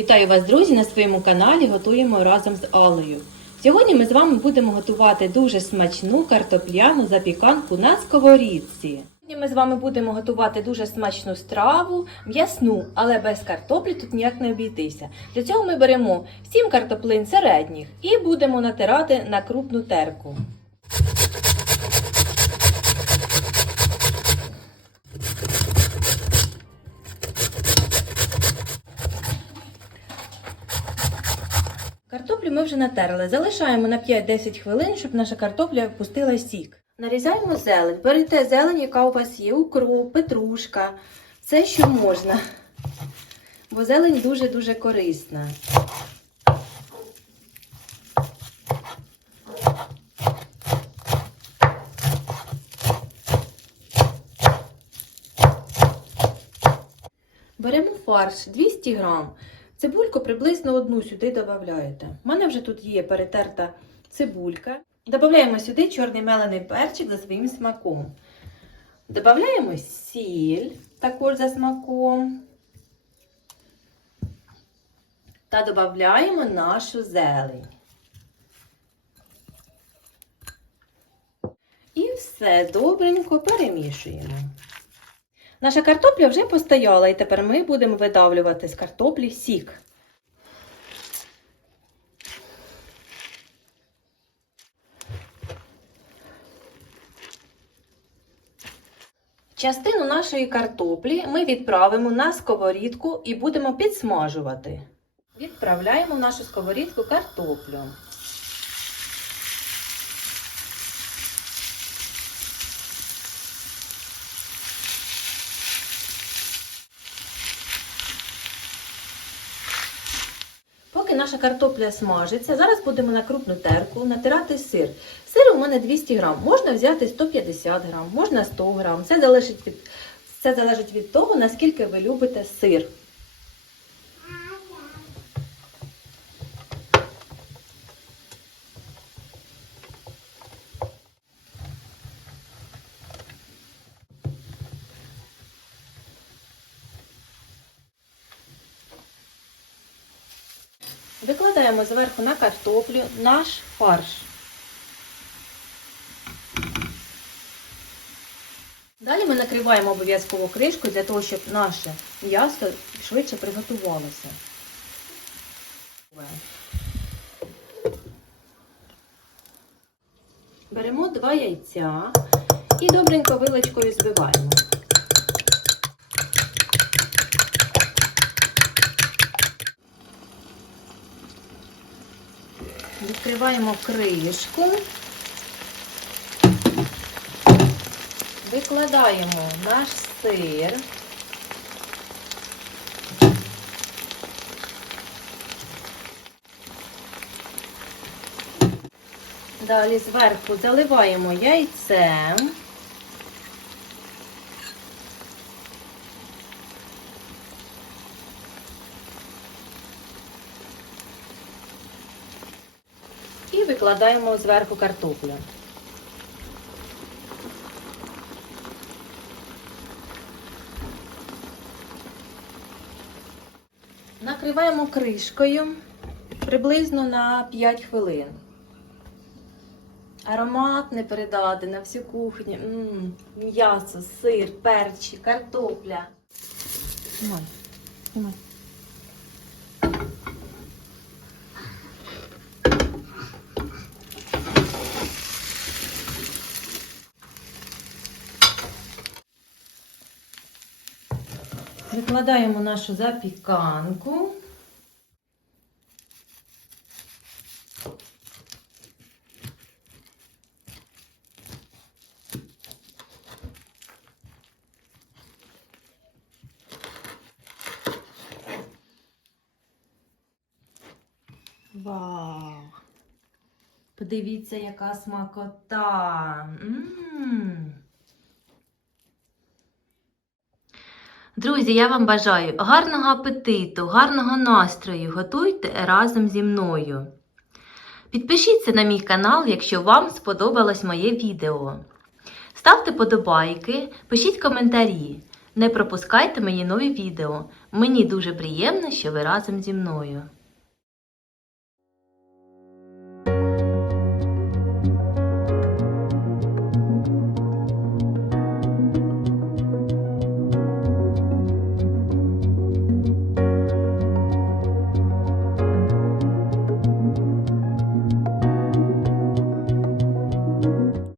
Вітаю вас, друзі, на своєму каналі Готуємо разом з Алею. Сьогодні ми з вами будемо готувати дуже смачну картопляну запіканку на сковорідці. Сьогодні ми з вами будемо готувати дуже смачну страву, м'ясну, але без картоплі тут ніяк не обійтися. Для цього ми беремо 7 картоплин середніх і будемо натирати на крупну терку. Картоплю ми вже натерли. Залишаємо на 5-10 хвилин, щоб наша картопля пустила сік. Нарізаємо зелень. Берете зелень, яка у вас є, укроп, петрушка, все, що можна. Бо зелень дуже-дуже корисна. Беремо фарш 200 грам. Цибульку приблизно одну сюди додаєте. У мене вже тут є перетерта цибулька. Додаємо сюди чорний мелений перчик за своїм смаком. Додаємо сіль також за смаком. Та додаємо нашу зелень. І все добренько перемішуємо. Наша картопля вже постояла, і тепер ми будемо видавлювати з картоплі сік. Частину нашої картоплі ми відправимо на сковорідку і будемо підсмажувати. Відправляємо в нашу сковорідку картоплю. Наша картопля смажиться, зараз будемо на крупну терку натирати сир. Сир у мене 200 грам. Можна взяти 150 грам, можна 100 грам. Все залежить від, все залежить від того, наскільки ви любите сир. Викладаємо зверху на картоплю наш фарш. Далі ми накриваємо обов'язково кришкою для того, щоб наше м'ясо швидше приготувалося. Беремо два яйця і добренько вилочкою збиваємо. Відкриваємо кришку, викладаємо наш сир. Далі зверху заливаємо яйцем. Викладаємо зверху картоплю. Накриваємо кришкою приблизно на 5 хвилин. Аромат не передати на всю кухню. М'ясо, сир, перчі, картопля. Знімай, знімай. Викладаємо нашу запіканку. Вау! Подивіться, яка смакота. М. Друзі, я вам бажаю гарного апетиту, гарного настрою. Готуйте разом зі мною. Підпишіться на мій канал, якщо вам сподобалось моє відео. Ставте подобайки, пишіть коментарі. Не пропускайте мої нові відео. Мені дуже приємно, що ви разом зі мною.